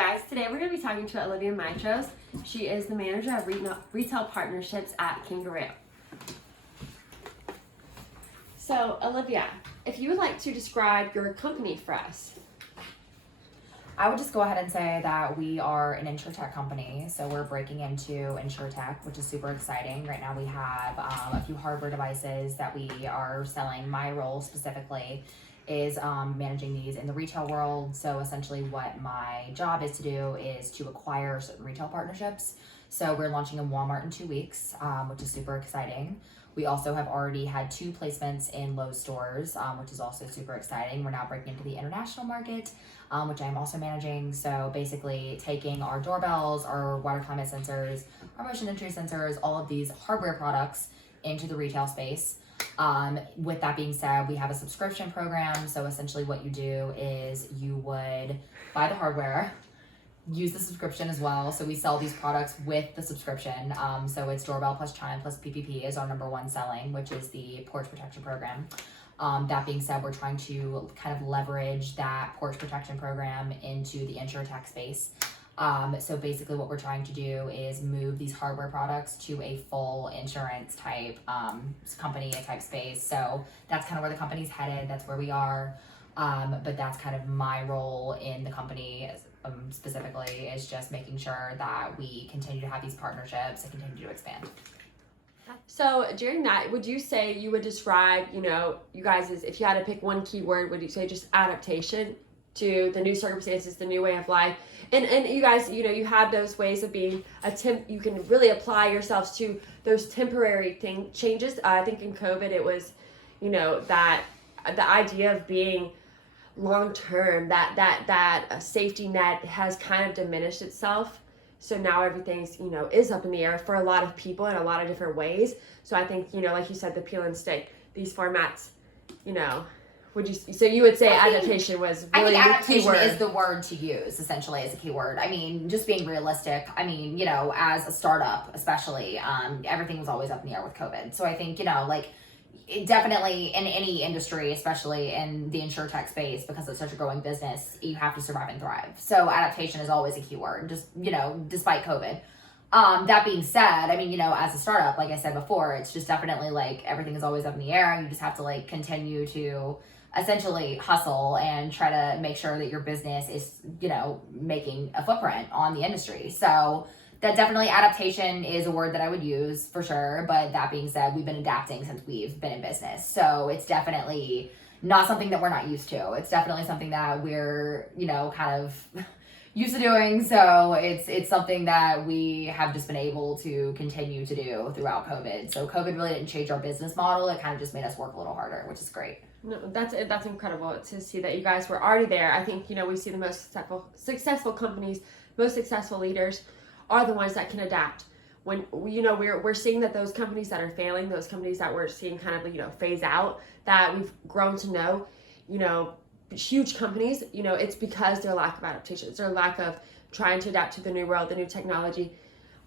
guys, today we're going to be talking to Olivia Mitros. She is the manager of retail partnerships at Kangaroo. So Olivia, if you would like to describe your company for us. I would just go ahead and say that we are an insurtech company, so we're breaking into insurtech, which is super exciting. Right now we have a few hardware devices that we are selling. My role specifically is managing these in the retail world. So essentially what my job is to do is to acquire certain retail partnerships. So we're launching in Walmart in 2 weeks, which is super exciting. We also have already had 2 placements in Lowe's stores, which is also super exciting. We're now breaking into the international market, which I'm also managing. So basically taking our doorbells, our water climate sensors, our motion entry sensors, all of these hardware products into the retail space. With that being said, we have a subscription program. So essentially what you do is you would buy the hardware, use the subscription as well. So we sell these products with the subscription. So it's doorbell plus chime plus PPP is our #1 selling, which is the porch protection program. That being said, we're trying to kind of leverage that porch protection program into the insurtech space. So basically what we're trying to do is move these hardware products to a full insurance type company type space. So that's kind of where the company's headed. That's where we are. But that's kind of my role in the company specifically, is just making sure that we continue to have these partnerships and continue to expand. So during that, would you say you would describe, you guys, as if you had to pick one key word, would you say just adaptation to the new circumstances, the new way of life? And you guys, you have those ways of being you can really apply yourselves to those temporary changes. I think in COVID it was, that the idea of being long term, that safety net has kind of diminished itself. So now everything's, is up in the air for a lot of people in a lot of different ways. So I think, like you said, the peel and stick, these formats, so you would say adaptation was really I think adaptation the key word. is the word to use, essentially, as a key word. I mean, just being realistic. I mean, as a startup, especially, everything was always up in the air with COVID. So I think, it definitely in any industry, especially in the insurtech space, because it's such a growing business, you have to survive and thrive. So adaptation is always a key word, just, despite COVID. That being said, I mean, as a startup, like I said before, it's just definitely everything is always up in the air, and you just have to continue to essentially hustle and try to make sure that your business is, making a footprint on the industry. So that definitely adaptation is a word that I would use for sure. But that being said, we've been adapting since we've been in business. So it's definitely not something that we're not used to. It's definitely something that we're, kind of used to doing. So it's something that we have just been able to continue to do throughout COVID. So COVID really didn't change our business model. It kind of just made us work a little harder, which is great. No, that's incredible to see that you guys were already there. I think, we see the most successful companies, most successful leaders are the ones that can adapt. When we're seeing that those companies that are failing, those companies that we're seeing kind of phase out, that we've grown to know, huge companies, it's because their lack of adaptation, it's their lack of trying to adapt to the new world, the new technology.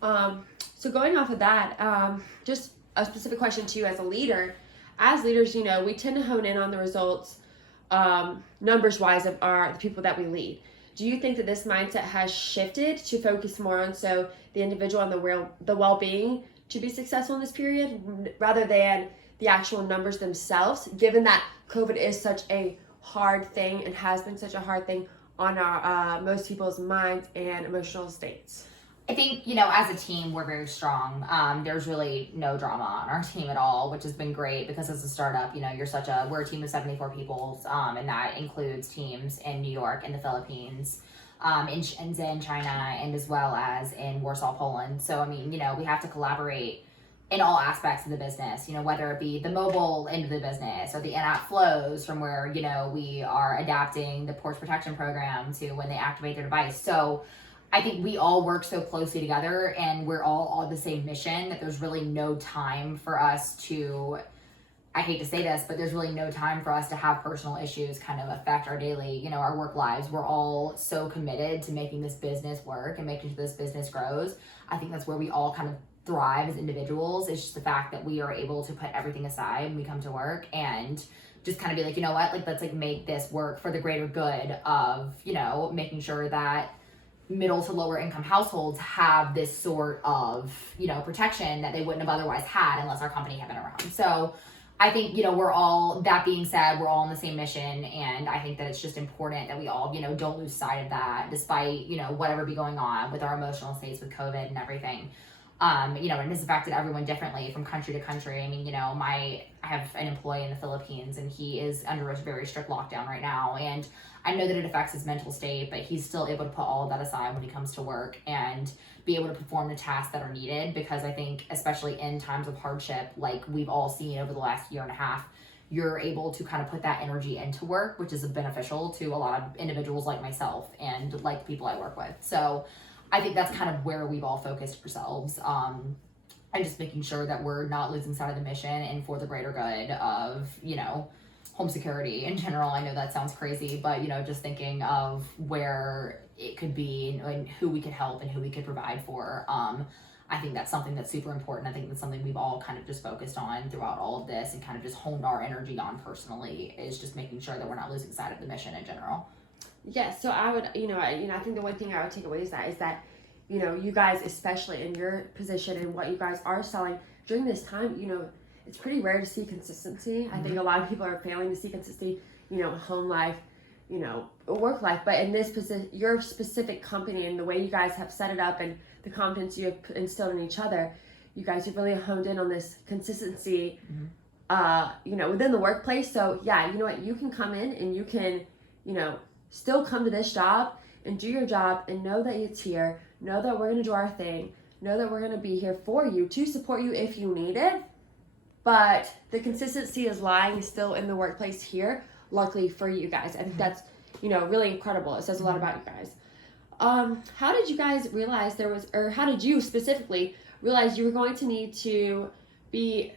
So going off of that, just a specific question to you as a leader. As leaders, we tend to hone in on the results, numbers wise, of the people that we lead. Do you think that this mindset has shifted to focus more on the individual and the well-being to be successful in this period, rather than the actual numbers themselves, given that COVID is such a hard thing and has been such a hard thing on our most people's minds and emotional states? I think, as a team, we're very strong. There's really no drama on our team at all, which has been great, because as a startup, we're a team of 74 people, and that includes teams in New York and the Philippines, in Shenzhen, China, and as well as in Warsaw, Poland. So, I mean, we have to collaborate in all aspects of the business, whether it be the mobile end of the business or the in-app flows from where, we are adapting the porch protection program to when they activate their device. So I think we all work so closely together, and we're all on the same mission, that there's really no time for us to, I hate to say this, but there's really no time for us to have personal issues kind of affect our daily, our work lives. We're all so committed to making this business work and making sure this business grows. I think that's where we all kind of thrive as individuals. It's just the fact that we are able to put everything aside when we come to work and just kind of be let's make this work for the greater good of, making sure that middle to lower income households have this sort of, protection that they wouldn't have otherwise had unless our company had been around. So I think, that being said, we're all on the same mission. And I think that it's just important that we all, don't lose sight of that despite, whatever be going on with our emotional states with COVID and everything. And it has affected everyone differently from country to country. I mean, I have an employee in the Philippines and he is under a very strict lockdown right now. And I know that it affects his mental state, but he's still able to put all of that aside when he comes to work and be able to perform the tasks that are needed. Because I think, especially in times of hardship, like we've all seen over the last year and a half, you're able to kind of put that energy into work, which is beneficial to a lot of individuals like myself and like people I work with. So I think that's kind of where we've all focused ourselves. And just making sure that we're not losing sight of the mission and for the greater good of, home security in general. I know that sounds crazy, but, just thinking of where it could be and who we could help and who we could provide for. I think that's something that's super important. I think that's something we've all kind of just focused on throughout all of this and kind of just honed our energy on personally, is just making sure that we're not losing sight of the mission in general. Yes, so I would, I think the one thing I would take away is that, you guys, especially in your position and what you guys are selling during this time, it's pretty rare to see consistency. I think a lot of people are failing to see consistency, home life, work life. But in this position, your specific company and the way you guys have set it up and the confidence you have instilled in each other, you guys have really honed in on this consistency, within the workplace. So yeah, you know what, you can come in and you can, still come to this job and do your job and know that it's here, know that we're going to do our thing, know that we're going to be here for you to support you if you need it. But the consistency is lying still in the workplace here, luckily for you guys. I think that's, really incredible. It says a lot about you guys. How did you guys realize how did you specifically realize you were going to need to need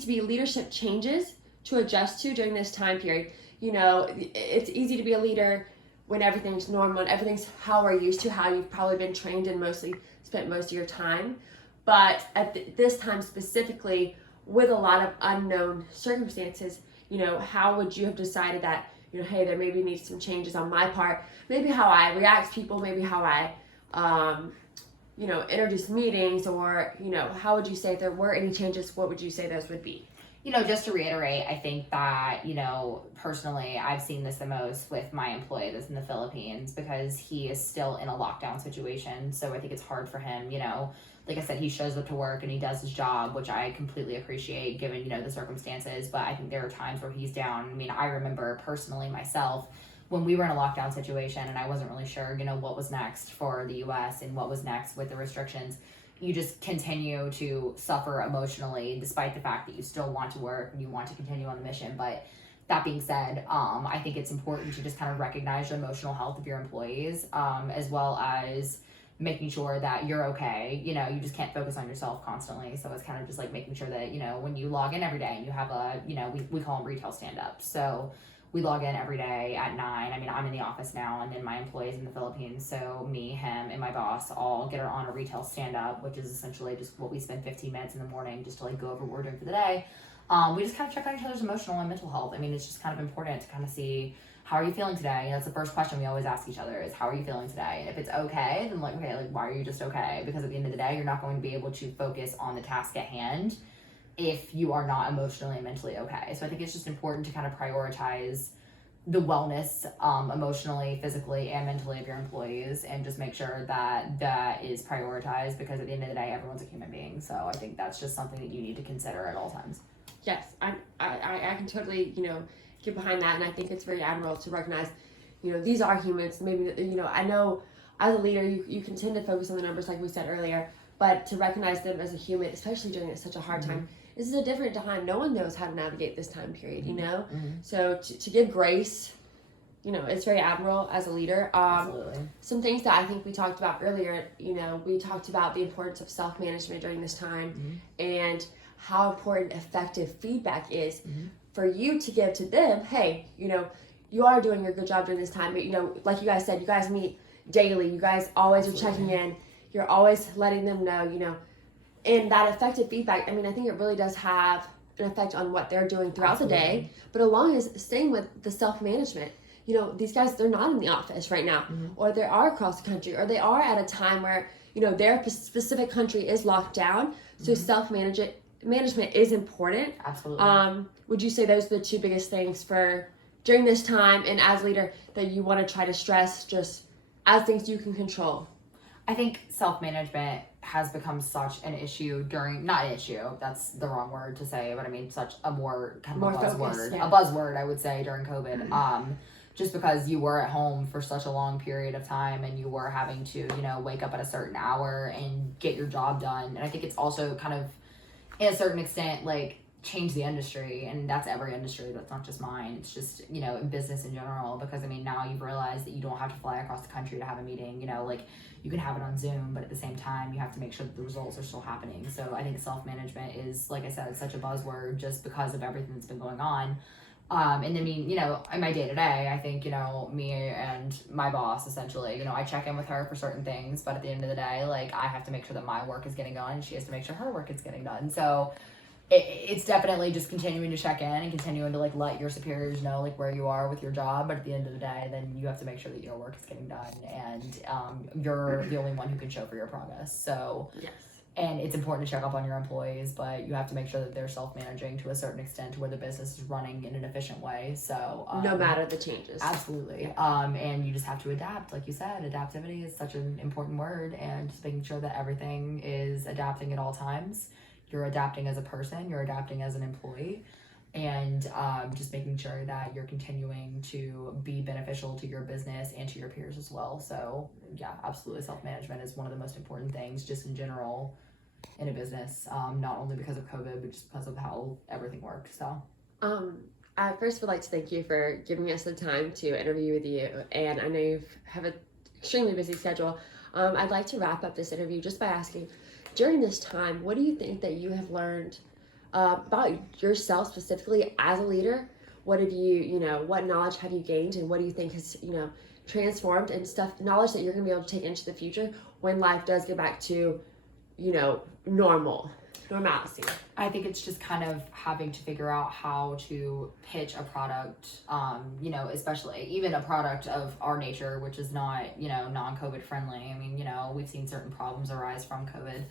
to be leadership changes to adjust to during this time period? It's easy to be a leader when everything's normal and everything's how we're used to, how you've probably been trained and mostly spent most of your time. But at this time specifically, with a lot of unknown circumstances, how would you have decided that, hey, there maybe needs some changes on my part, maybe how I react to people, maybe how I, introduce meetings, or, how would you say if there were any changes, what would you say those would be? Just to reiterate, I think that, personally, I've seen this the most with my employee that's in the Philippines because he is still in a lockdown situation. So I think it's hard for him, like I said, he shows up to work and he does his job, which I completely appreciate given, the circumstances. But I think there are times where he's down. I mean, I remember personally myself when we were in a lockdown situation and I wasn't really sure, what was next for the US and what was next with the restrictions. You just continue to suffer emotionally despite the fact that you still want to work and you want to continue on the mission. But that being said, I think it's important to just kind of recognize the emotional health of your employees, as well as making sure that you're okay. You just can't focus on yourself constantly. So it's kind of just like making sure that, when you log in every day and you have a, we call them retail stand-up. So we log in every day at 9. I mean, I'm in the office now and then my employees in the Philippines. So me, him, and my boss all get on a retail stand-up, which is essentially just what we spend 15 minutes in the morning just to like go over what we're doing for the day. We just kind of check on each other's emotional and mental health. I mean, it's just kind of important to kind of see, how are you feeling today? That's the first question we always ask each other is, how are you feeling today? And if it's okay, then why are you just okay? Because at the end of the day, you're not going to be able to focus on the task at hand if you are not emotionally and mentally okay. So I think it's just important to kind of prioritize the wellness, emotionally, physically, and mentally of your employees, and just make sure that that is prioritized, because at the end of the day, everyone's a human being. So I think that's just something that you need to consider at all times. Yes, I can totally, get behind that. And I think it's very admirable to recognize, these are humans. Maybe, I know as a leader, you can tend to focus on the numbers like we said earlier, but to recognize them as a human, especially during such a hard time, this is a different time. No one knows how to navigate this time period, So to give grace, it's very admirable as a leader. Absolutely. Some things that I think we talked about earlier, we talked about the importance of self-management during this time and how important effective feedback is for you to give to them. Hey, you are doing a good job during this time, but like you guys said, you guys meet daily. You guys always are checking in. You're always letting them know, and that effective feedback, I mean, I think it really does have an effect on what they're doing throughout the day, but along as staying with the self-management, you know, these guys, they're not in the office right now, or they are across the country, or they are at a time where, you know, their specific country is locked down. So management is important. Absolutely. Would you say those are the two biggest things for during this time and as a leader that you want to try to stress just as things you can control? I think self-management has become such an issue not an issue, that's the wrong word to say, but I mean such a more kind of More a buzzword, focused, yeah. a buzzword I would say during COVID. Just because you were at home for such a long period of time and you were having to, you know, wake up at a certain hour and get your job done. And I think it's also kind of, in a certain extent, like change the industry, and that's every industry, that's not just mine. It's just, you know, in business in general, because I mean now you've realized that you don't have to fly across the country to have a meeting, you know, like you can have it on Zoom, but at the same time you have to make sure that the results are still happening. So I think self-management is, like I said, such a buzzword just because of everything that's been going on. And I mean, you know, in my day to day, I think, you know, me and my boss, essentially, you know, I check in with her for certain things, but at the end of the day, like, I have to make sure that my work is getting done, and she has to make sure her work is getting done. So it's definitely just continuing to check in and continuing to like let your superiors know like where you are with your job, but at the end of the day, then you have to make sure that your work is getting done, and you're the only one who can show for your progress. So Yes. and it's important to check up on your employees, but you have to make sure that they're self-managing to a certain extent to where the business is running in an efficient way. So No matter the changes. absolutely. And you just have to adapt. Like you said, adaptivity is such an important word, and just making sure that everything is adapting at all times. You're adapting as a person, you're adapting as an employee, and just making sure that you're continuing to be beneficial to your business and to your peers as well. So yeah, absolutely, self-management is one of the most important things just in general in a business, not only because of COVID, but just because of how everything works. So I first would like to thank you for giving us the time to interview with you, and I know you have an extremely busy schedule. I'd like to wrap up this interview just by asking, during this time, what do you think that you have learned about yourself specifically as a leader? What have you know, what knowledge have you gained, and what do you think has, you know, transformed and knowledge that you're going to be able to take into the future when life does get back to, you know, normalcy? I think it's just kind of having to figure out how to pitch a product, you know, especially even a product of our nature, which is not, you know, non-COVID friendly. I mean, you know, we've seen certain problems arise from COVID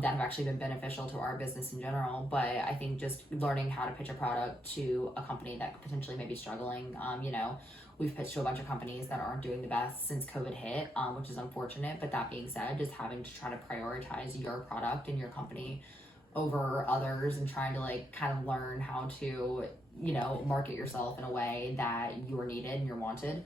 that have actually been beneficial to our business in general. But I think just learning how to pitch a product to a company that potentially may be struggling, you know, we've pitched to a bunch of companies that aren't doing the best since COVID hit, which is unfortunate. But that being said, just having to try to prioritize your product and your company over others, and trying to like kind of learn how to, you know, market yourself in a way that you are needed and you're wanted.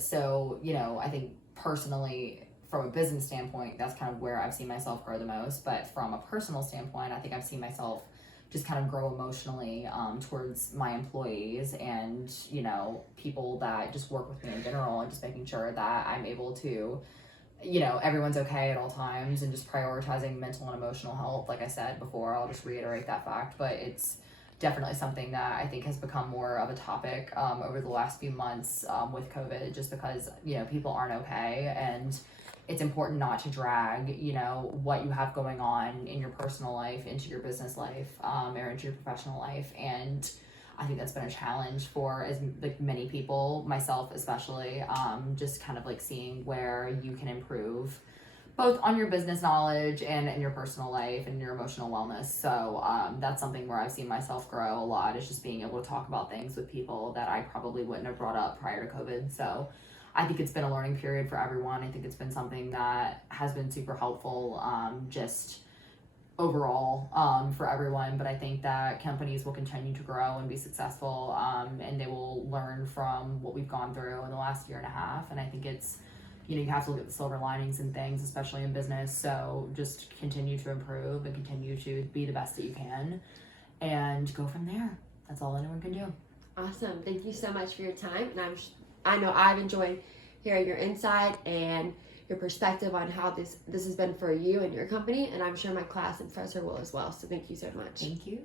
So, you know, I think personally, from a business standpoint, that's kind of where I've seen myself grow the most. But from a personal standpoint, I think I've seen myself just kind of grow emotionally towards my employees and, you know, people that just work with me in general, and just making sure that I'm able to, you know, everyone's okay at all times, and just prioritizing mental and emotional health. Like I said before, I'll just reiterate that fact, but it's definitely something that I think has become more of a topic over the last few months with COVID, just because, you know, people aren't okay, and it's important not to drag, you know, what you have going on in your personal life into your business life or into your professional life. And I think that's been a challenge for as like many people, myself especially, just kind of like seeing where you can improve both on your business knowledge and in your personal life and your emotional wellness. So that's something where I've seen myself grow a lot, is just being able to talk about things with people that I probably wouldn't have brought up prior to COVID. So I think it's been a learning period for everyone. I think it's been something that has been super helpful, just overall for everyone. But I think that companies will continue to grow and be successful, and they will learn from what we've gone through in the last year and a half. And I think it's, you know, you have to look at the silver linings in things, especially in business. So just continue to improve and continue to be the best that you can, and go from there. That's all anyone can do. Awesome. Thank you so much for your time. And I know I've enjoyed hearing your insight and your perspective on how this has been for you and your company. And I'm sure my class and professor will as well. So thank you so much. Thank you.